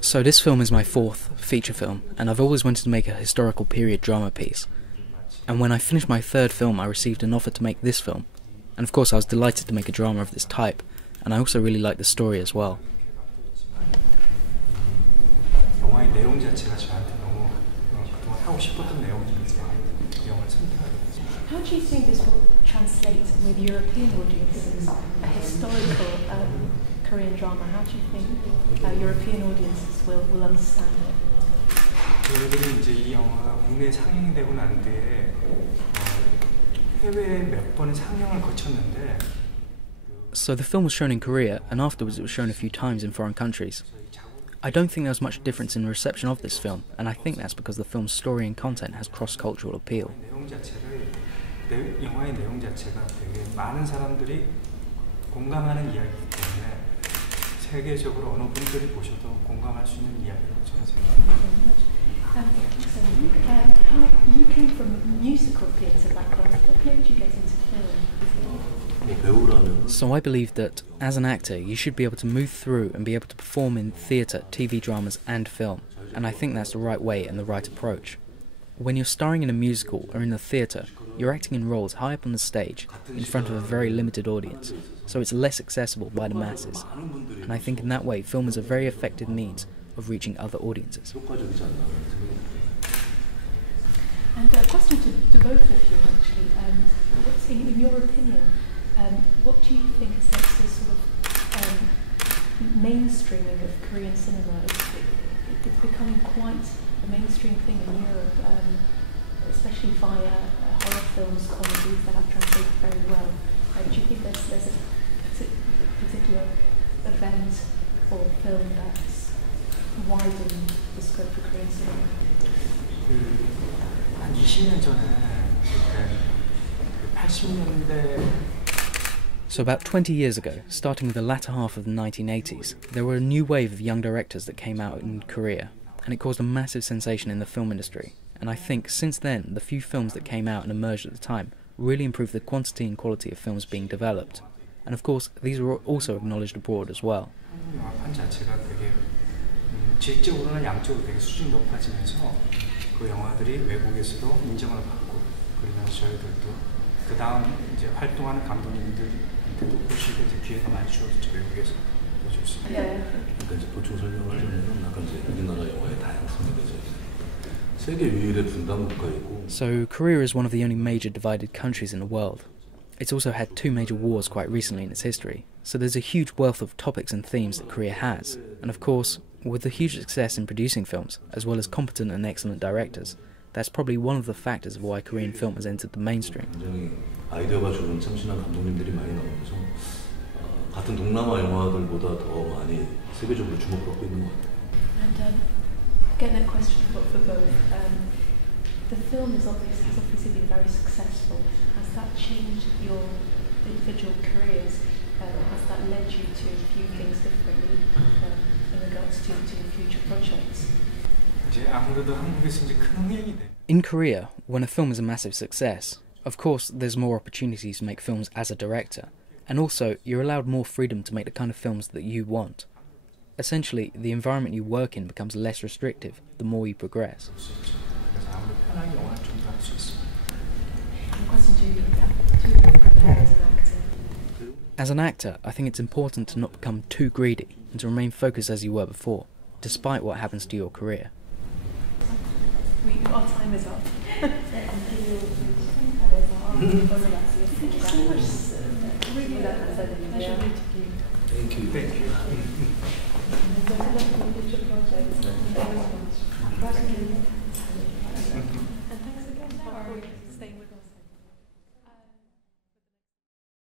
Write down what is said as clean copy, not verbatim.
So this film is my fourth feature film, and I've always wanted to make a historical period drama piece. And when I finished my third film, I received an offer to make this film. And of course I was delighted to make a drama of this type, and I also really liked the story as well. 영화의 내용 자체가 저한테 너무 그동안 하고 싶었던 내용이니까 이 영화를 선택하게 됐습니다. How do you think this will translate with European audiences? A historical Korean drama. How do you think European audiences will understand it? 저희들이 이제 이 영화가 국내에 상영이 되고 난 뒤에 해외에 몇 번의 상영을 거쳤는데. So the film was shown in Korea, and afterwards it was shown a few times in foreign countries. I don't think there was much difference in the reception of this film, and I think that's because the film's story and content has cross-cultural appeal. 영화의 내용 자체가 되게 많은 사람들이 공감하는 이야기이기 때문에 세계적으로 어느 분들이 보셔도 공감할 수 있는 이야기라고 저는 생각합니다. You came from a musical theatre background. What made you get into film? So I believe that, as an actor, you should be able to move through and be able to perform in theatre, TV dramas and film, and I think that's the right way and the right approach. When you're starring in a musical or in the theatre, you're acting in roles high up on the stage, in front of a very limited audience, so it's less accessible by the masses, and I think in that way film is a very effective means of reaching other audiences. And a question to both of you actually, what's in your opinion, what do you think is like this sort of mainstreaming of Korean cinema? It's becoming quite a mainstream thing in Europe, especially via horror films, comedies that have translated very well. Do you think there's a particular event or film that's widened the scope for Korean cinema? 한 20년 전에 80년대. So about 20 years ago, starting with the latter half of the 1980s, there were a new wave of young directors that came out in Korea, and it caused a massive sensation in the film industry. And I think since then, the few films that came out and emerged at the time really improved the quantity and quality of films being developed. And of course, these were also acknowledged abroad as well. 영화판 자체가 되게 질적으로는 양적으로 되게 수준이 높아지면서 그 영화들이 외국에서도 인정을 받고 그러면서 저희들도 그 다음 이제 활동하는 감독님들한테도 보시고 이제 기회가 많이 주어졌죠. 외국에서 보여줄 수 있는. 그러니까 이제 보충 설명을 하려면 아까 이제 우리나라 영화의 다양성에 대해서 세계 유일의 분단 국가이고. So Korea is one of the only major divided countries in the world. It's also had two major wars quite recently in its history, so there's a huge wealth of topics and themes that Korea has, and of course, with the huge success in producing films, as well as competent and excellent directors, that's probably one of the factors of why Korean film has entered the mainstream. 굉장히 아이디어가 좋은 참신한 감독님들이 많이 나오면서 같은 동남아 영화들보다 더 많이 세계적으로 주목받고 있는 것 같아요. And again, a question for both. The film has obviously been very successful. Has that changed your individual careers? Has that led you to view things differently in regards to future projects? In Korea, when a film is a massive success, of course there's more opportunities to make films as a director, and also you're allowed more freedom to make the kind of films that you want. Essentially, the environment you work in becomes less restrictive the more you progress. As an actor, I think it's important to not become too greedy and to remain focused as you were before, despite what happens to your career. Our time is up.